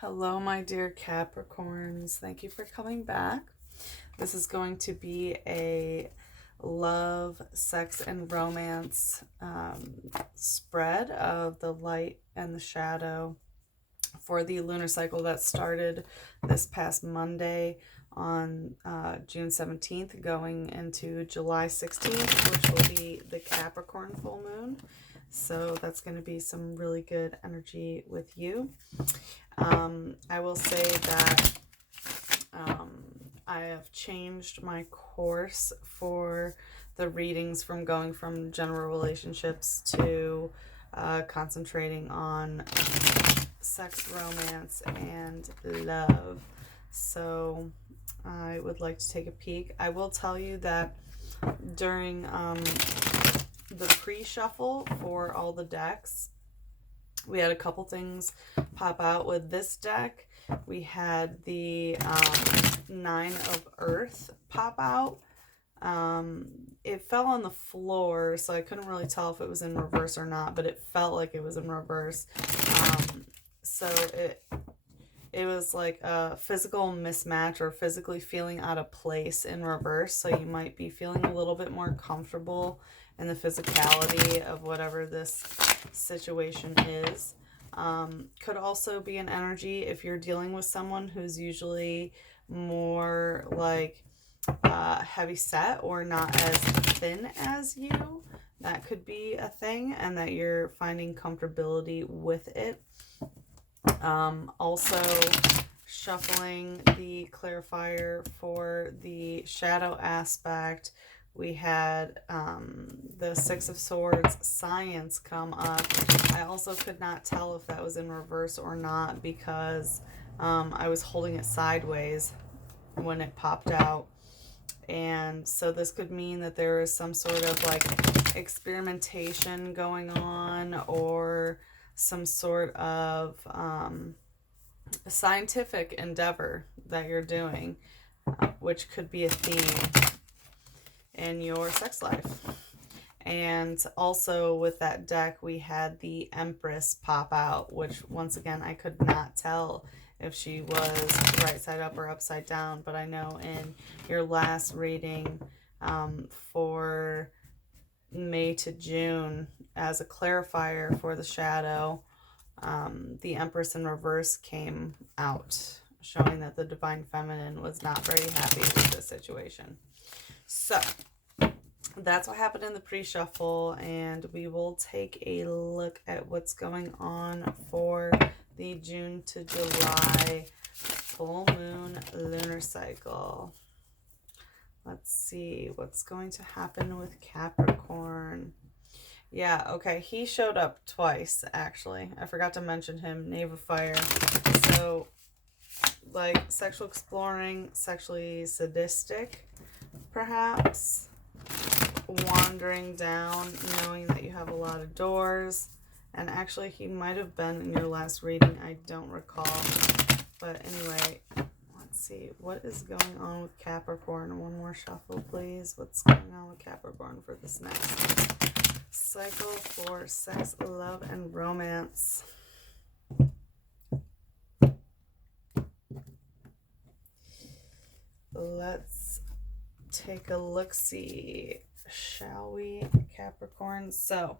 Hello, my dear Capricorns. Thank you for coming back. This is going to be a love, sex, and romance spread of the light and the shadow for the lunar cycle that started this past Monday on June 17th, going into July 16th, which will be the Capricorn full moon. So that's going to be some really good energy with you. I will say that I have changed my course for the readings from going from general relationships to concentrating on sex, romance, and love. So I would like to take a peek. I will tell you that during the pre-shuffle for all the decks, we had a couple things pop out with this deck. We had the Nine of Earth pop out. It fell on the floor, so I couldn't really tell if it was in reverse or not, but it felt like it was in reverse. So it was like a physical mismatch or physically feeling out of place in reverse. So you might be feeling a little bit more comfortable in the physicality of whatever this situation is. Could also be an energy if you're dealing with someone who's usually more like heavy set or not as thin as you. That could be a thing, and that you're finding comfortability with it. Also, shuffling the clarifier for the shadow aspect, we had the Six of Swords science come up. I also could not tell if that was in reverse or not because I was holding it sideways when it popped out. And so this could mean that there is some sort of like experimentation going on, or some sort of scientific endeavor that you're doing, which could be a theme in your sex life. And also with that deck, we had the Empress pop out, which once again, I could not tell if she was right side up or upside down, but I know in your last reading for May to June, as a clarifier for the shadow, the Empress in reverse came out, showing that the Divine Feminine was not very happy with this situation. So that's what happened in the pre-shuffle, and we will take a look at what's going on for the June to July full moon lunar cycle. Let's see what's going to happen with Capricorn. Yeah, okay, he showed up twice, actually. I forgot to mention him, Knave of Fire. So, like, sexual exploring, sexually sadistic, perhaps. Wandering down, knowing that you have a lot of doors. And actually, he might have been in your last reading. I don't recall. But anyway, let's see. What is going on with Capricorn? One more shuffle, please. What's going on with Capricorn for this next cycle for sex, love, and romance? Let's take a look-see, shall we, Capricorn? So,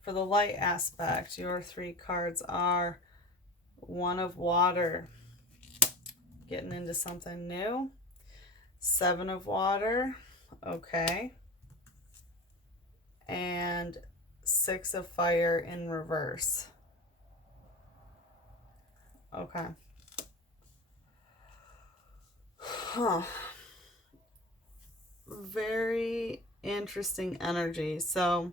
for the light aspect, your three cards are One of Water, getting into something new. Seven of Water, okay. And Six of Fire in reverse. Okay. Huh. Very interesting energy. So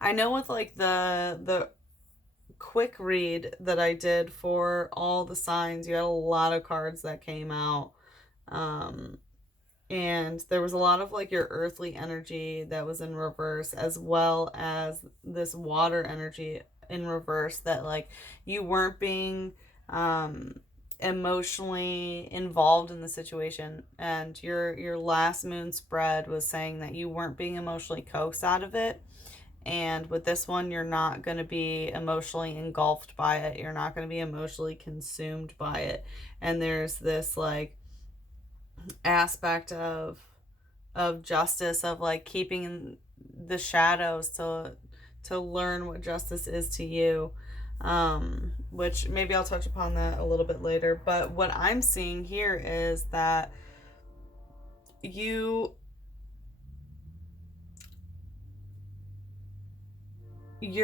I know with like the quick read that I did for all the signs, you had a lot of cards that came out. And there was a lot of like your earthly energy that was in reverse, as well as this water energy in reverse, that like you weren't being emotionally involved in the situation. And your last moon spread was saying that you weren't being emotionally coaxed out of it. And with this one, you're not going to be emotionally engulfed by it. You're not going to be emotionally consumed by it. And there's this like aspect of justice, of like keeping in the shadows to learn what justice is to you, which maybe I'll touch upon that a little bit later. But what I'm seeing here is that you're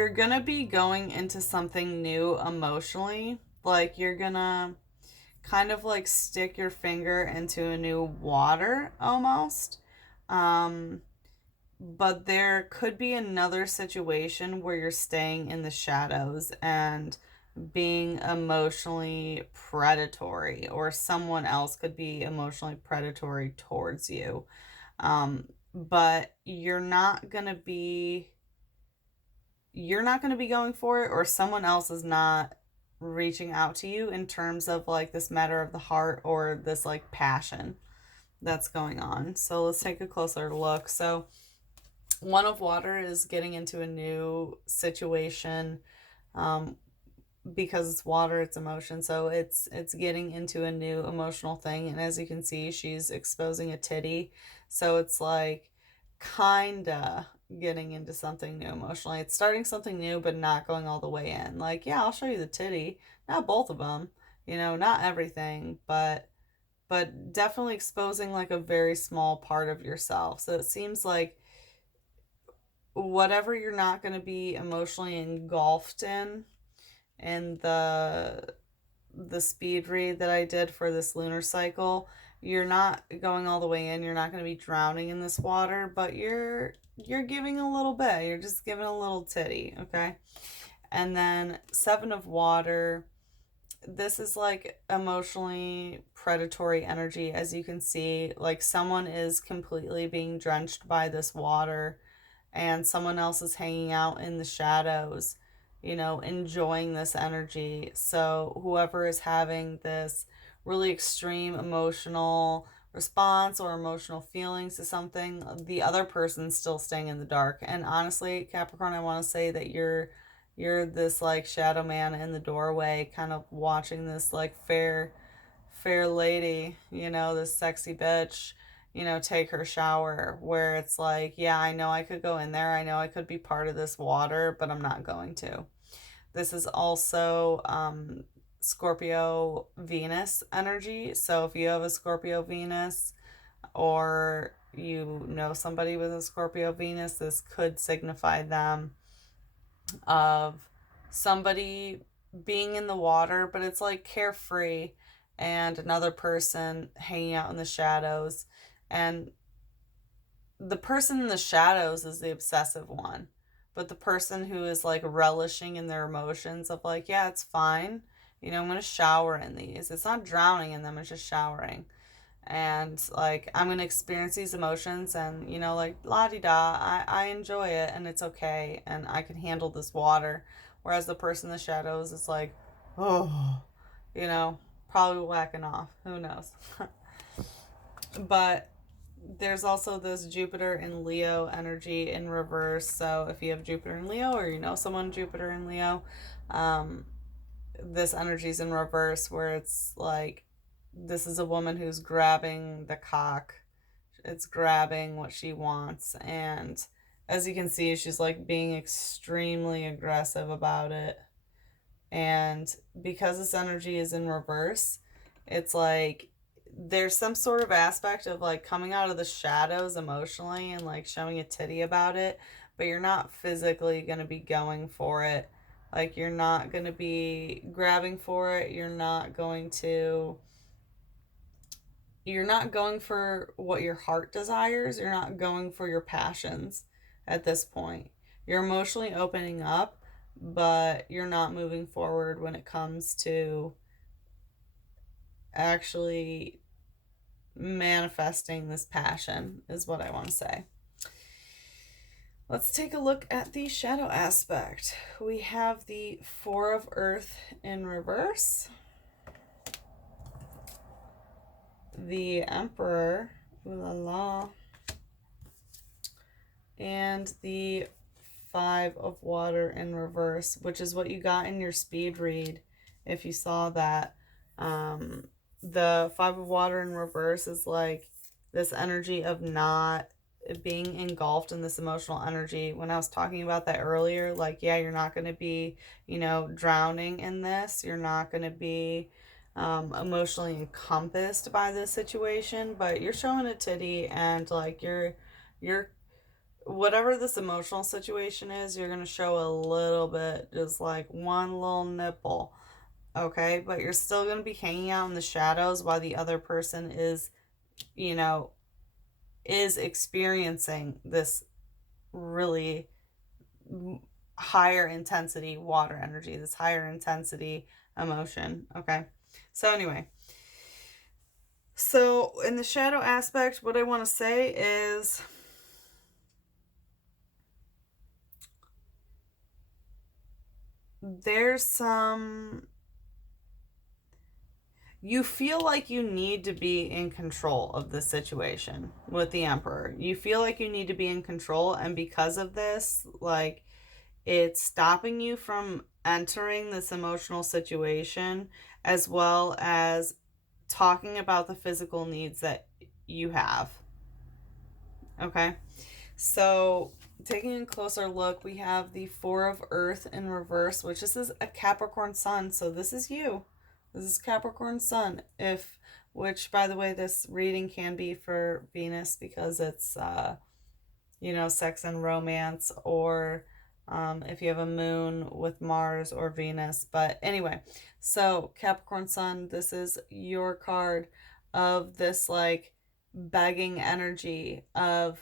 gonna be going into something new emotionally. Like you're gonna kind of like stick your finger into a new water almost. Um, but there could be another situation where you're staying in the shadows and being emotionally predatory, or someone else could be emotionally predatory towards you. But you're not going to be going for it, or someone else is not reaching out to you in terms of like this matter of the heart or this like passion that's going on. So let's take a closer look. So one of water is getting into a new situation, because it's water, it's emotion, so it's getting into a new emotional thing. And as you can see, she's exposing a titty, so it's like kinda getting into something new emotionally. It's starting something new but not going all the way in. Like, yeah, I'll show you the titty, not both of them, not everything, but definitely exposing like a very small part of yourself. So it seems like whatever you're not going to be emotionally engulfed in, and the speed read that I did for this lunar cycle, you're not going all the way in. You're not going to be drowning in this water, but you're giving a little bit. You're just giving a little titty, okay? And then 7 of water, this is like emotionally predatory energy. As you can see, like someone is completely being drenched by this water, and someone else is hanging out in the shadows, enjoying this energy. So whoever is having this really extreme emotional response or emotional feelings to something, the other person's still staying in the dark. And honestly, Capricorn, I want to say that you're this like shadow man in the doorway, kind of watching this like fair lady, this sexy bitch, take her shower, where it's like, yeah, I know I could go in there. I know I could be part of this water, but I'm not going to. This is also Scorpio Venus energy. So if you have a Scorpio Venus, or somebody with a Scorpio Venus, this could signify them of somebody being in the water, but it's like carefree, and another person hanging out in the shadows. And the person in the shadows is the obsessive one, but the person who is like relishing in their emotions of like, yeah, it's fine, I'm gonna shower in these. It's not drowning in them, it's just showering. And like, I'm gonna experience these emotions, and like, la-di-da, I enjoy it, and it's okay, and I can handle this water. Whereas the person in the shadows is like, oh, probably whacking off, who knows. But there's also this Jupiter and Leo energy in reverse. So if you have Jupiter and Leo, or someone Jupiter and Leo, this energy is in reverse, where it's like, this is a woman who's grabbing the cock. It's grabbing what she wants. And as you can see, she's like being extremely aggressive about it. And because this energy is in reverse, it's like there's some sort of aspect of like coming out of the shadows emotionally and like showing a titty about it, but you're not physically going to be going for it. Like, you're not going to be grabbing for it. You're not going for what your heart desires. You're not going for your passions at this point. You're emotionally opening up, but you're not moving forward when it comes to actually manifesting this passion, is what I want to say. Let's take a look at the shadow aspect. We have the 4 of Earth in reverse, the Emperor, ooh la la, and the Five of Water in reverse, which is what you got in your speed read, if you saw that. The Five of Water in reverse is like this energy of not being engulfed in this emotional energy. When I was talking about that earlier, like, yeah, you're not going to be, drowning in this. You're not going to be emotionally encompassed by this situation, but you're showing a titty, and like you're whatever this emotional situation is, you're going to show a little bit, just like one little nipple. Okay, but you're still going to be hanging out in the shadows while the other person is, is experiencing this really higher intensity water energy, this higher intensity emotion. Okay, so anyway, so in the shadow aspect, what I want to say is there's some, you feel like you need to be in control of the situation with the Emperor. You feel like you need to be in control, and because of this, like, it's stopping you from entering this emotional situation, as well as talking about the physical needs that you have. Okay, so taking a closer look, we have the Four of Earth in reverse, which this is a Capricorn Sun. So this is you. This is Capricorn Sun. Which, by the way, this reading can be for Venus, because it's, sex and romance, or if you have a moon with Mars or Venus. But anyway, so Capricorn Sun, this is your card of this, like, begging energy of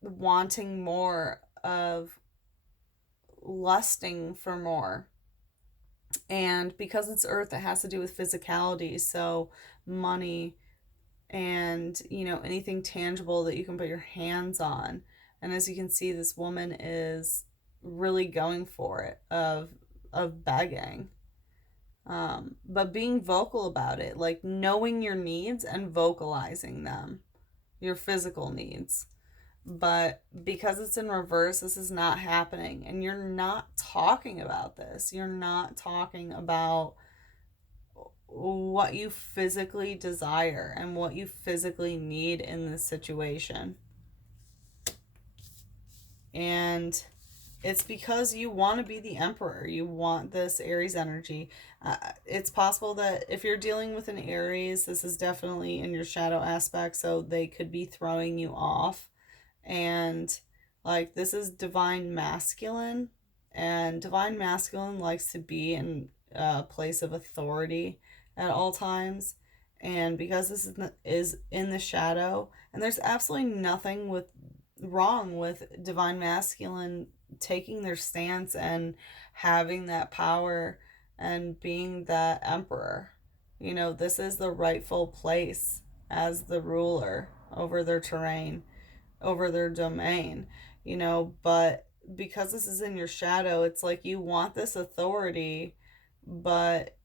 wanting more, of lusting for more. And because it's Earth, it has to do with physicality, so money and, anything tangible that you can put your hands on. And as you can see, this woman is really going for it, of begging, but being vocal about it, like knowing your needs and vocalizing them, your physical needs. But because it's in reverse, this is not happening, and you're not talking about this. You're not talking about what you physically desire and what you physically need in this situation. And it's because you want to be the Emperor. You want this Aries energy. It's possible that if you're dealing with an Aries, this is definitely in your shadow aspect, so they could be throwing you off. And like, this is divine masculine, and divine masculine likes to be in a place of authority at all times. And because this is in the shadow, and there's absolutely nothing wrong with divine masculine taking their stance and having that power and being that emperor. This is the rightful place as the ruler over their terrain, over their domain, but because this is in your shadow, it's like you want this authority, but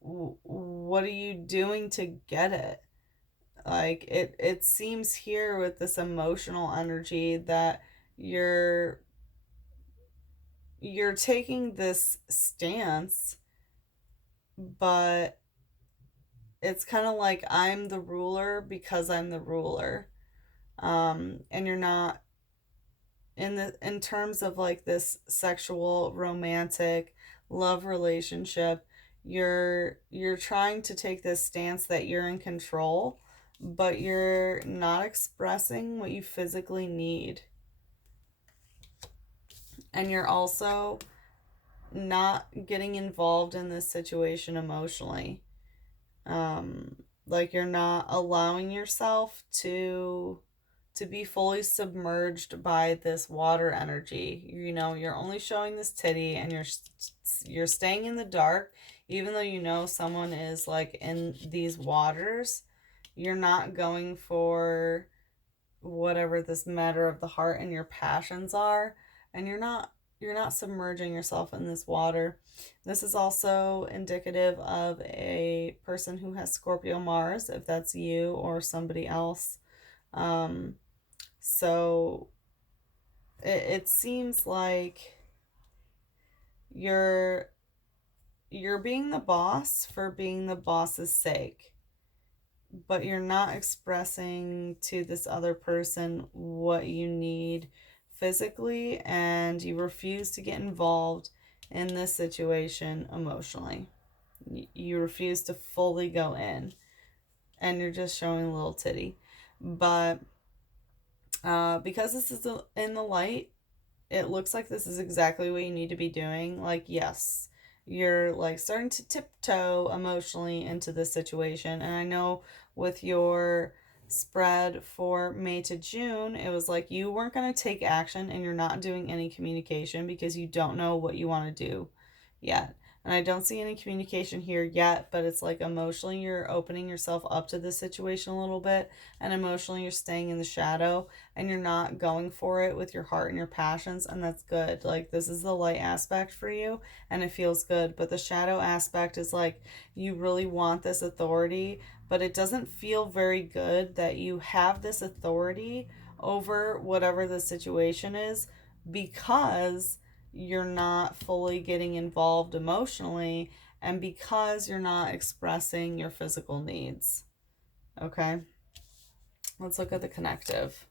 what are you doing to get it? Like, it seems here with this emotional energy that you're taking this stance, but it's kind of like, I'm the ruler because I'm the ruler. And you're not in terms of like this sexual, romantic, love relationship, you're trying to take this stance that you're in control, but you're not expressing what you physically need. And you're also not getting involved in this situation emotionally. Like, you're not allowing yourself to be fully submerged by this water energy. You're only showing this titty, and you're staying in the dark, even though someone is like in these waters. You're not going for whatever this matter of the heart and your passions are, and you're not submerging yourself in this water. This is also indicative of a person who has Scorpio Mars, if that's you or somebody else. So it seems like you're being the boss for being the boss's sake, but you're not expressing to this other person what you need physically, and you refuse to get involved in this situation emotionally. You refuse to fully go in, and you're just showing a little titty. But because this is in the light, it looks like this is exactly what you need to be doing. Like, yes, you're like starting to tiptoe emotionally into this situation. And I know with your spread for May to June, it was like you weren't going to take action and you're not doing any communication because you don't know what you want to do yet. And I don't see any communication here yet, but it's like emotionally you're opening yourself up to this situation a little bit, and emotionally you're staying in the shadow and you're not going for it with your heart and your passions, and that's good. Like, this is the light aspect for you and it feels good, but the shadow aspect is like you really want this authority, but it doesn't feel very good that you have this authority over whatever the situation is, because you're not fully getting involved emotionally and because you're not expressing your physical needs. Okay, let's look at the connective.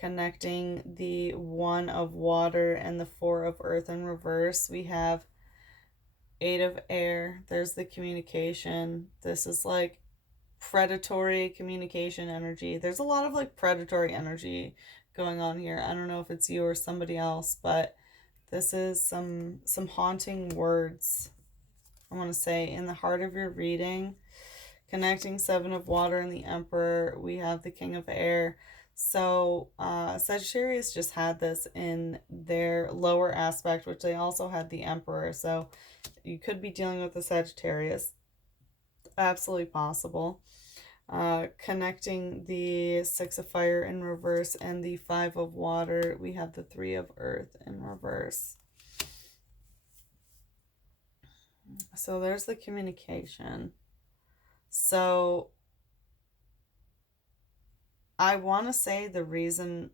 Connecting the 1 of water and the 4 of earth in reverse, we have 8 of air. There's the communication. This is like predatory communication energy. There's a lot of like predatory energy going on here. I don't know if it's you or somebody else, but this is some haunting words, I want to say, in the heart of your reading. Connecting 7 of water and the Emperor, we have the King of Air. So Sagittarius just had this in their lower aspect, which they also had the Emperor. So you could be dealing with the Sagittarius. Absolutely possible. Connecting the 6 of fire in reverse and the 5 of water, we have the 3 of earth in reverse. So there's the communication. So I want to say the reason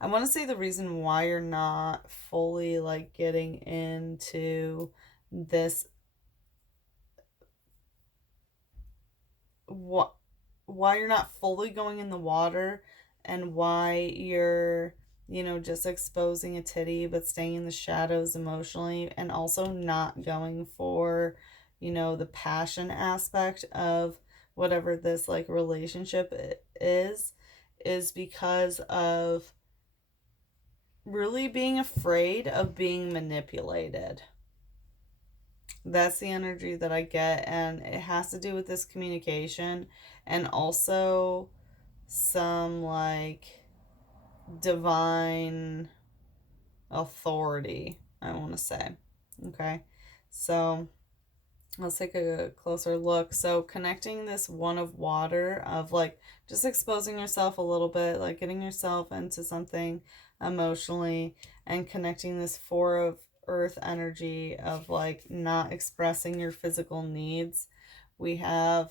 why you're not fully like getting into this, why you're not fully going in the water, and why you're, just exposing a titty but staying in the shadows emotionally, and also not going for, the passion aspect of whatever this like relationship is because of really being afraid of being manipulated. That's the energy that I get, and it has to do with this communication, and also some like divine authority, I want to say. Okay, so let's take a closer look. So connecting this 1 of water, of like just exposing yourself a little bit, like getting yourself into something emotionally, and connecting this 4 of earth energy of like not expressing your physical needs, we have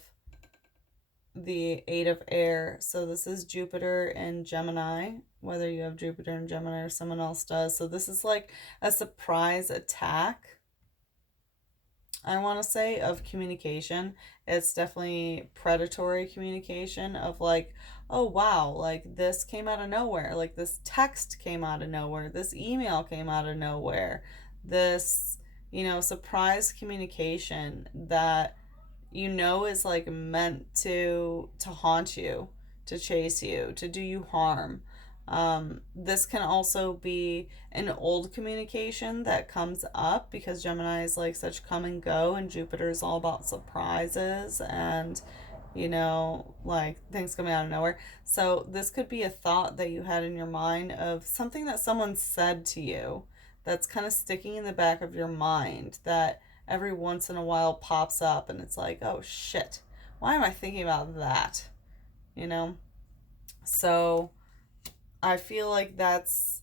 the 8 of air. So this is Jupiter and Gemini, whether you have Jupiter and Gemini or someone else does. So this is like a surprise attack, I want to say, of communication. It's definitely predatory communication of like, oh wow, like this came out of nowhere, like this text came out of nowhere, this email came out of nowhere, this, surprise communication that is like meant to haunt you, to chase you, to do you harm. This can also be an old communication that comes up because Gemini is like such come and go, and Jupiter is all about surprises and, like things coming out of nowhere. So this could be a thought that you had in your mind of something that someone said to you that's kind of sticking in the back of your mind, that every once in a while pops up, and it's like, oh shit, why am I thinking about that? So I feel like that's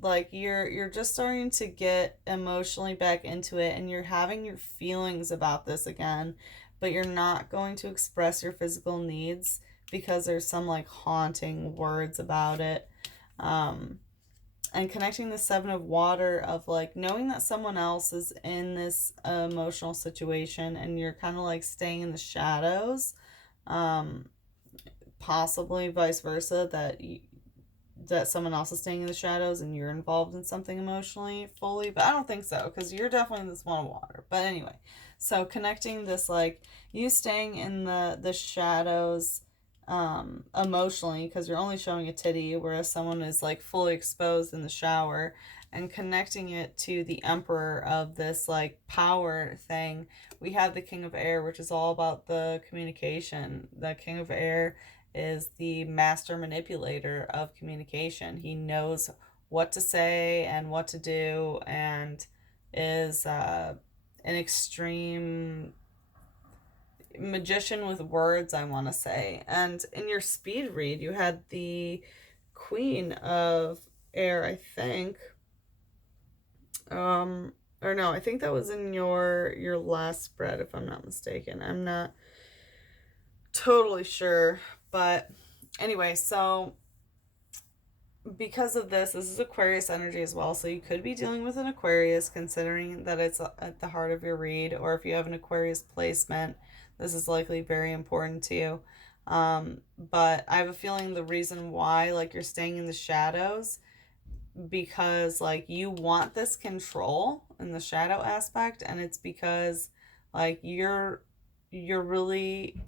like you're just starting to get emotionally back into it, and you're having your feelings about this again, but you're not going to express your physical needs because there's some like haunting words about it. And connecting the Seven of Water of like knowing that someone else is in this emotional situation and you're kind of like staying in the shadows. Possibly vice versa, that someone else is staying in the shadows and you're involved in something emotionally fully, but I don't think so, because you're definitely this one of water. But anyway, so connecting this like you staying in the shadows emotionally, because you're only showing a titty, whereas someone is like fully exposed in the shower, and connecting it to the emperor of this like power thing. We have the king of air, which is all about the communication. The king of air is the master manipulator of communication. He knows what to say and what to do, and is an extreme magician with words, I want to say. And in your speed read, you had the queen of air, I think. Or no, I think that was in your last spread, if I'm not mistaken. I'm not totally sure, but anyway, so because of this is Aquarius energy as well, so you could be dealing with an Aquarius, considering that it's at the heart of your read, or if you have an Aquarius placement, this is likely very important to you. But I have a feeling the reason why like you're staying in the shadows, because like you want this control in the shadow aspect, and it's because like you're really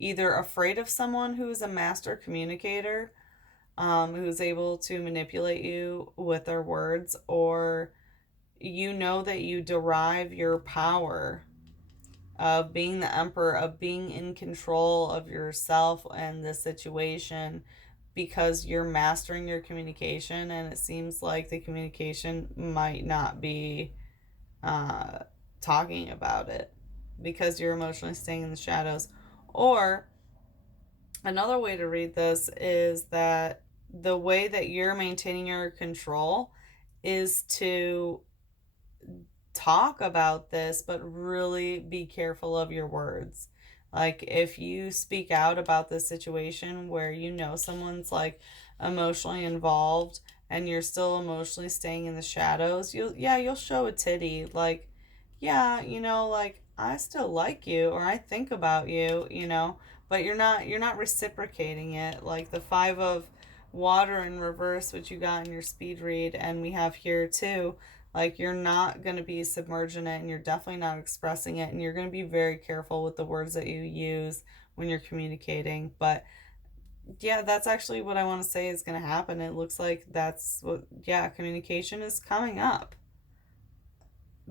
either afraid of someone who's a master communicator, who's able to manipulate you with their words, or you know that you derive your power of being the emperor, of being in control of yourself and the situation, because you're mastering your communication, and it seems like the communication might not be uh, talking about it because you're emotionally staying in the shadows. Or another way to read this is that the way that you're maintaining your control is to talk about this, but really be careful of your words. Like, if you speak out about this situation where you know someone's like emotionally involved and you're still emotionally staying in the shadows, you'll show a titty. Like, yeah, like I still like you, or I think about you, but you're not reciprocating it. Like the Five of Water in reverse, which you got in your speed read, and we have here too. Like, you're not going to be submerged in it, and you're definitely not expressing it, and you're going to be very careful with the words that you use when you're communicating. But yeah, that's actually what I want to say is going to happen. It looks like that's what, yeah, communication is coming up,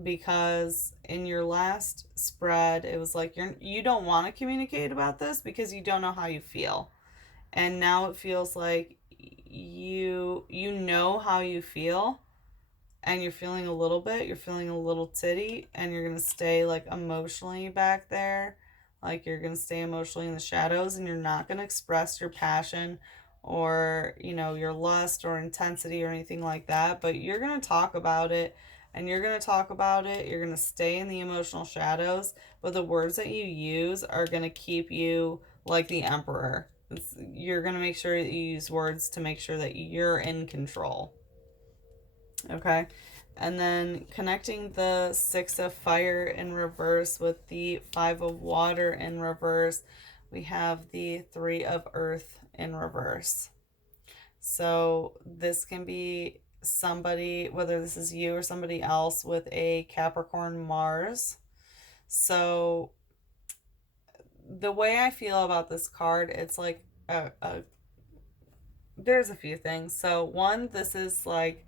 because in your last spread it was like you don't want to communicate about this because you don't know how you feel, and now it feels like you know how you feel, and you're feeling a little titty, and you're gonna stay like emotionally back there, like you're gonna stay emotionally in the shadows, and you're not gonna express your passion, or your lust or intensity or anything like that, but you're gonna talk about it, and you're gonna stay in the emotional shadows, but the words that you use are gonna keep you like the emperor. You're gonna make sure that you use words to make sure that you're in control. Okay. And then connecting the Six of Fire in reverse with the Five of Water in reverse, we have the Three of Earth in reverse. So this can be somebody, whether this is you or somebody else, with a Capricorn Mars. So the way I feel about this card, it's like there's a few things. So one, this is like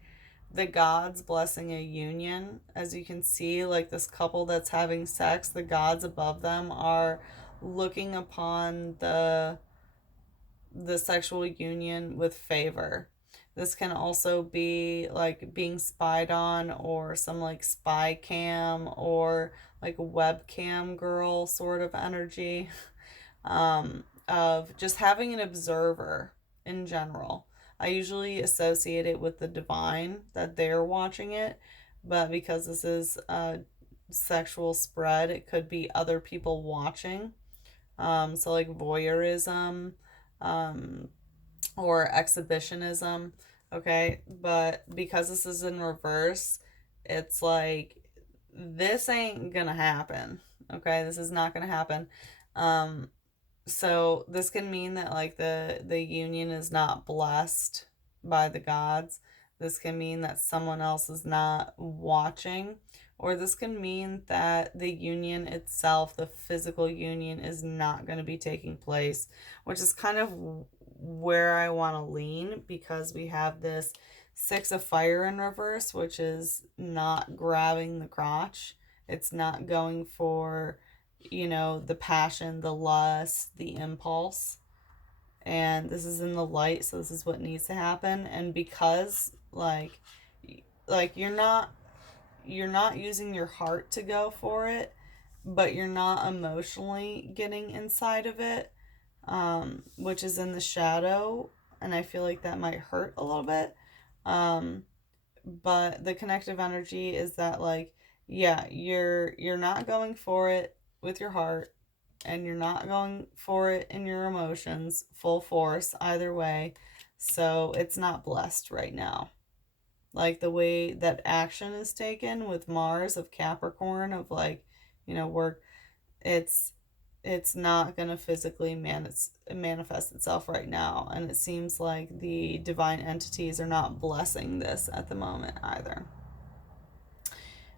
the gods blessing a union. As you can see, like this couple that's having sex, the gods above them are looking upon the sexual union with favor. This can also be like being spied on, or some like spy cam, or like webcam girl sort of energy, of just having an observer in general. I usually associate it with the divine, that they're watching it, but because this is a sexual spread, it could be other people watching. So like voyeurism, or exhibitionism. Okay. But because this is in reverse, it's like, this ain't gonna happen. Okay. This is not gonna happen. Um, so this can mean that like the union is not blessed by the gods. This can mean that someone else is not watching, or this can mean that the union itself, the physical union, is not going to be taking place, which is kind of where I want to lean, because we have this Six of Fire in reverse, which is not grabbing the crotch. It's not going for, the passion, the lust, the impulse. And this is in the light, so this is what needs to happen. And because like you're not using your heart to go for it, but you're not emotionally getting inside of it, which is in the shadow, and I feel like that might hurt a little bit. Um, but the connective energy is that, like, yeah, you're not going for it with your heart, and you're not going for it in your emotions full force either way. So it's not blessed right now. Like the way that action is taken with Mars of Capricorn, of like, work, it's it's not going to physically manifest itself right now, and it seems like the divine entities are not blessing this at the moment either.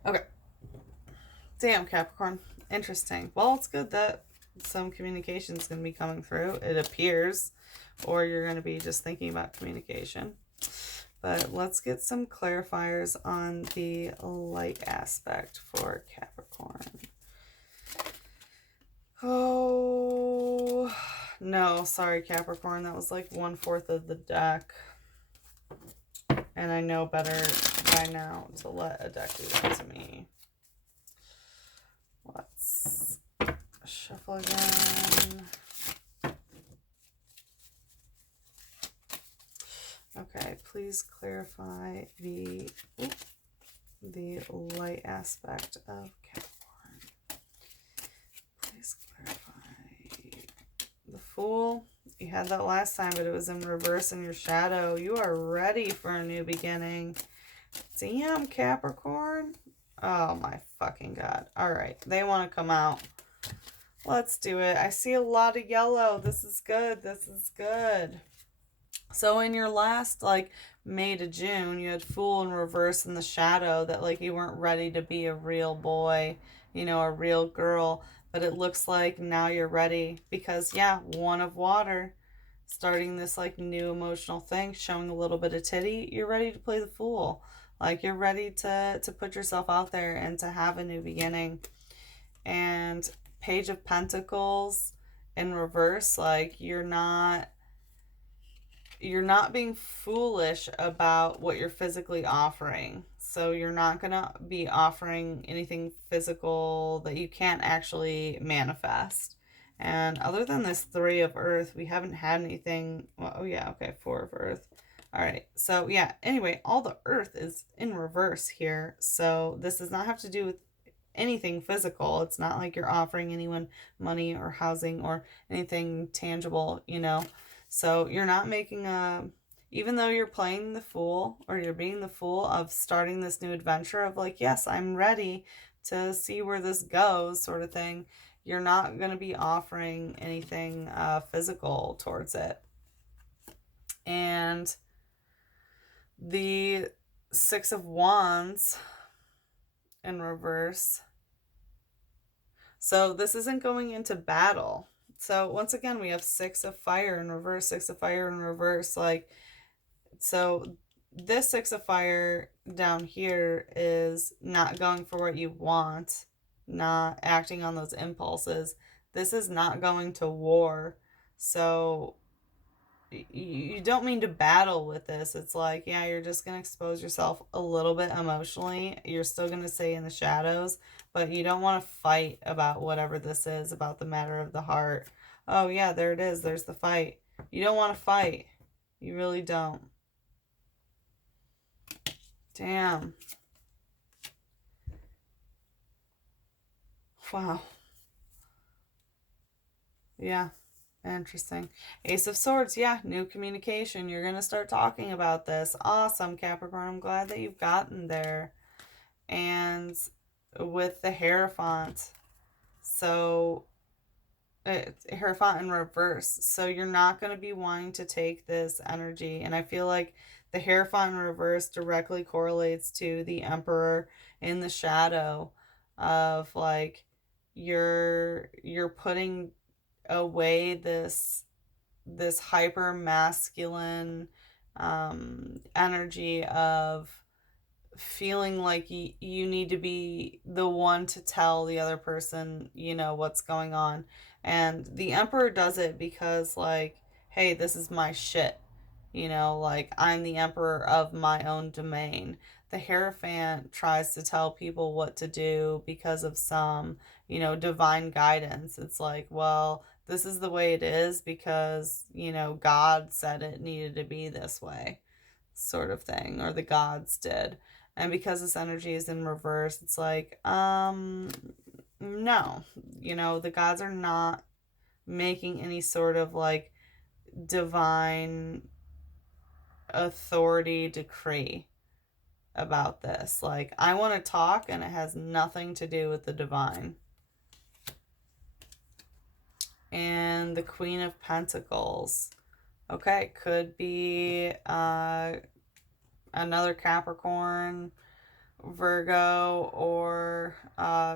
Okay. Damn, Capricorn. Interesting. Well, it's good that some communication is going to be coming through, it appears, or you're going to be just thinking about communication. But let's get some clarifiers on the light aspect for Capricorn. Oh, no, sorry, Capricorn. That was like 1/4 of the deck. And I know better by now to let a deck do that to me. Let's shuffle again. Okay, please clarify the light aspect of Capricorn. Please clarify the Fool. You had that last time, but it was in reverse in your shadow. You are ready for a new beginning. Damn, Capricorn. Oh my fucking god. Alright, they want to come out. Let's do it. I see a lot of yellow. This is good. This is good. So in your last, like, May to June, you had Fool in reverse in the shadow, that, like, you weren't ready to be a real boy, a real girl. But it looks like now you're ready because, yeah, One of Water, starting this, like, new emotional thing, showing a little bit of titty. You're ready to play the fool. Like, you're ready to put yourself out there and to have a new beginning. And Page of Pentacles in reverse, like, you're not being foolish about what you're physically offering. So you're not going to be offering anything physical that you can't actually manifest. And other than this Three of Earth, we haven't had anything. Well, oh yeah, okay, Four of Earth. All right, so yeah, anyway, all the Earth is in reverse here. So this does not have to do with anything physical. It's not like you're offering anyone money or housing or anything tangible, So you're not making even though you're playing the fool, or you're being the fool of starting this new adventure of like, yes, I'm ready to see where this goes, sort of thing, you're not going to be offering anything physical towards it. And the Six of Wands in reverse. So this isn't going into battle. So once again, we have Six of Fire in reverse, Six of Fire in reverse. Like, so this Six of Fire down here is not going for what you want, not acting on those impulses. This is not going to war. So you don't mean to battle with this. It's like, yeah, you're just going to expose yourself a little bit emotionally. You're still going to stay in the shadows, but you don't want to fight about whatever this is, about the matter of the heart. Oh, yeah, there it is. There's the fight. You don't want to fight. You really don't. Damn. Wow. Yeah. Interesting. Ace of Swords, yeah, new communication. You're going to start talking about this. Awesome, Capricorn. I'm glad that you've gotten there. And with the Hierophant, so it's Hierophant in reverse. So you're not going to be wanting to take this energy. And I feel like the Hierophant in reverse directly correlates to the Emperor in the shadow of like you're putting away this hyper masculine energy of feeling like you need to be the one to tell the other person, what's going on. And the Emperor does it because, like, hey, this is my shit. Like, I'm the Emperor of my own domain. The Hierophant tries to tell people what to do because of some, divine guidance. It's like, well, this is the way it is because, God said it needed to be this way, sort of thing, or the gods did. And because this energy is in reverse, it's like, no, the gods are not making any sort of like divine authority decree about this. Like, I want to talk, and it has nothing to do with the divine. And the Queen of Pentacles. Okay, could be another Capricorn, Virgo, or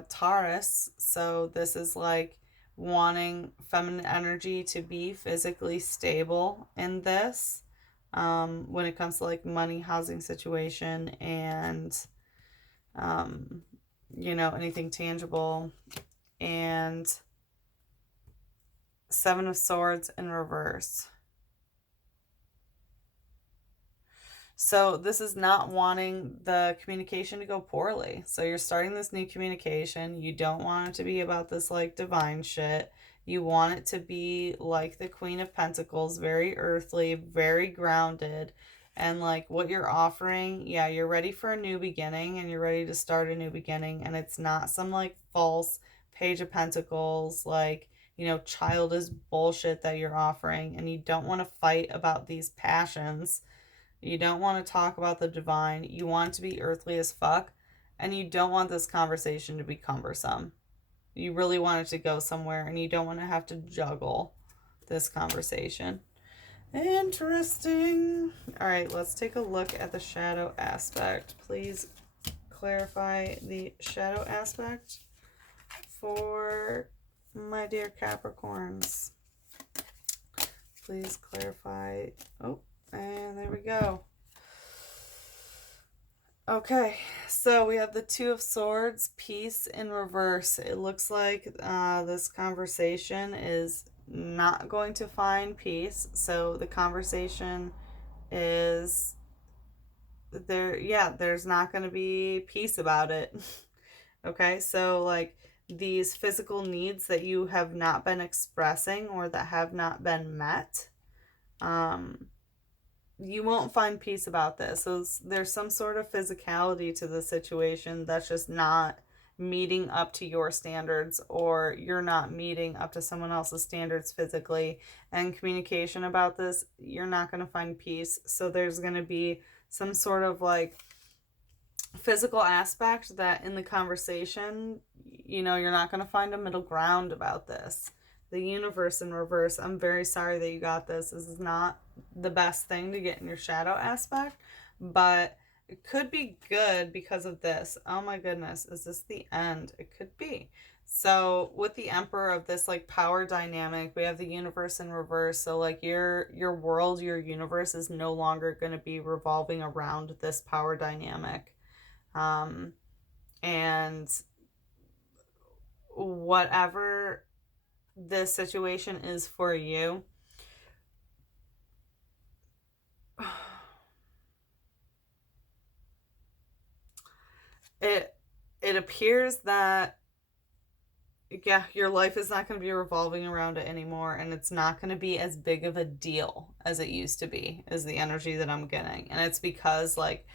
Taurus. So this is like wanting feminine energy to be physically stable in this, when it comes to like money, housing situation, and anything tangible. And Seven of Swords in reverse. So this is not wanting the communication to go poorly. So you're starting this new communication. You don't want it to be about this like divine shit. You want it to be like the Queen of Pentacles, very earthly, very grounded. And like what you're offering, yeah, you're ready for a new beginning and you're ready to start a new beginning. And it's not some like false Page of Pentacles, like, childish bullshit that you're offering. And you don't want to fight about these passions. You don't want to talk about the divine. You want it to be earthly as fuck. And you don't want this conversation to be cumbersome. You really want it to go somewhere, and you don't want to have to juggle this conversation. Interesting. All right, let's take a look at the shadow aspect. Please clarify the shadow aspect for my dear Capricorns. Please clarify. Oh, and there we go. Okay, so we have the Two of Swords, peace in reverse. It looks like this conversation is not going to find peace. So the conversation is there. Yeah, there's not going to be peace about it. Okay, so like these physical needs that you have not been expressing or that have not been met, you won't find peace about this. So there's some sort of physicality to the situation that's just not meeting up to your standards, or you're not meeting up to someone else's standards physically. And communication about this, you're not going to find peace. So there's going to be some sort of like physical aspect that in the conversation, you're not going to find a middle ground about this. The universe in reverse. I'm very sorry that you got this. This is not the best thing to get in your shadow aspect, but it could be good because of this. Oh my goodness, is this the end? It could be. So with the Emperor of this like power dynamic, we have the universe in reverse. So like your world, your universe is no longer going to be revolving around this power dynamic. And whatever this situation is for you, it appears that, yeah, your life is not going to be revolving around it anymore, and it's not going to be as big of a deal as it used to be, is the energy that I'm getting. And it's because like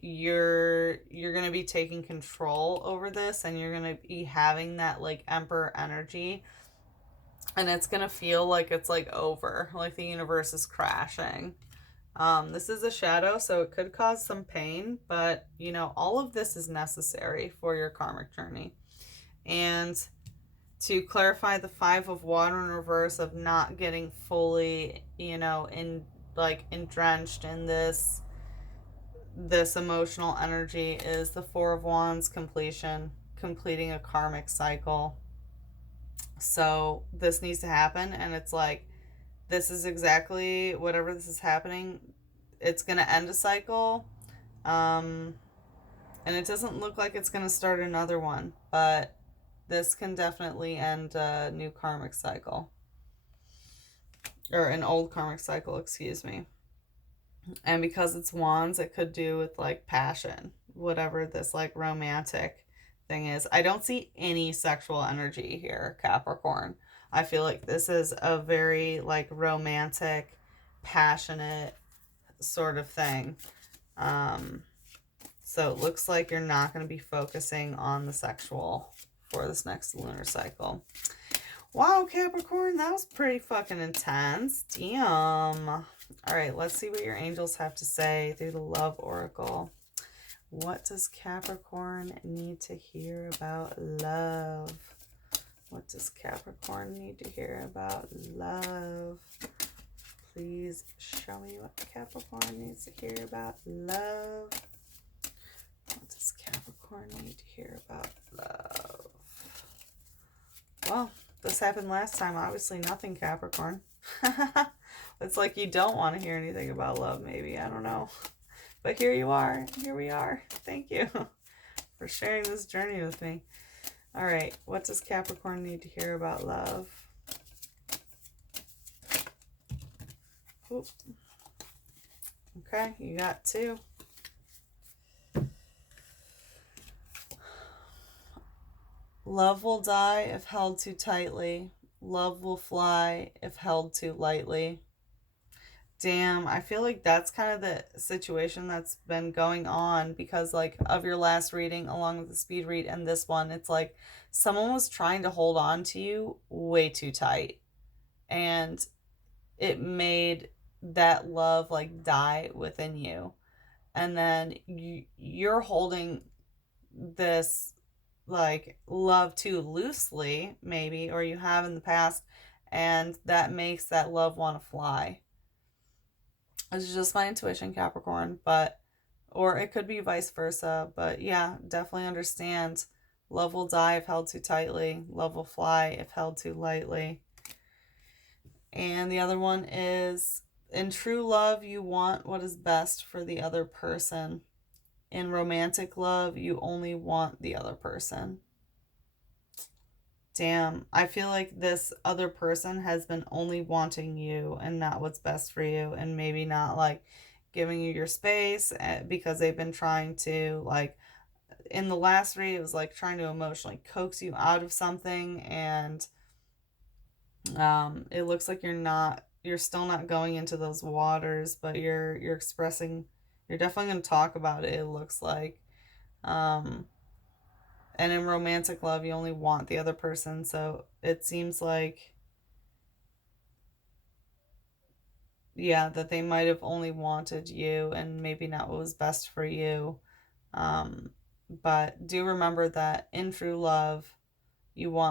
you're going to be taking control over this, and you're going to be having that like Emperor energy And it's going to feel like it's like over, like the universe is crashing. This is a shadow, so it could cause some pain, but you know, all of this is necessary for your karmic journey. And to clarify the Five of Water in reverse of not getting fully, you know, drenched in this emotional energy is the Four of Wands completion, completing a karmic cycle. So this needs to happen, and it's like this is exactly whatever this is happening. It's gonna end a cycle, and it doesn't look like it's gonna start another one, but this can definitely end a new karmic cycle, or an old karmic cycle, excuse me. And because it's wands, it could do with like passion, whatever this like romantic thing is. I don't see any sexual energy here, Capricorn. I feel like this is a very like romantic, passionate sort of thing. So it looks like you're not going to be focusing on the sexual for this next lunar cycle. Wow, Capricorn, that was pretty fucking intense. Damn. All right, let's see what your angels have to say through the Love Oracle. What does Capricorn need to hear about love? What does Capricorn need to hear about love? Please show me what Capricorn needs to hear about love. What does Capricorn need to hear about love? Well, this happened last time. Obviously nothing, Capricorn. It's like you don't want to hear anything about love, maybe. I don't know. But here you are. Here we are. Thank you for sharing this journey with me. All right. What does Capricorn need to hear about love? Oop. Okay. You got two. Love will die if held too tightly. Love will fly if held too lightly. Damn, I feel like that's kind of the situation that's been going on because, like, of your last reading along with the speed read and this one, it's like someone was trying to hold on to you way too tight. And it made that love, like, die within you. And then you're holding this, like, love too loosely, maybe, or you have in the past, and that makes that love want to fly. This is just my intuition, Capricorn, but, or it could be vice versa, but yeah, definitely understand. Love will die if held too tightly. Love will fly if held too lightly. And the other one is, in true love, you want what is best for the other person. In romantic love, you only want the other person. Damn, I feel like this other person has been only wanting you and not what's best for you, and maybe not like giving you your space because they've been trying to, like, in the last read, it was like trying to emotionally coax you out of something, and it looks like you're still not going into those waters, but you're expressing, you're definitely going to talk about it, it looks like. And in romantic love, you only want the other person. So it seems like, yeah, that they might have only wanted you and maybe not what was best for you. But do remember that in true love, you want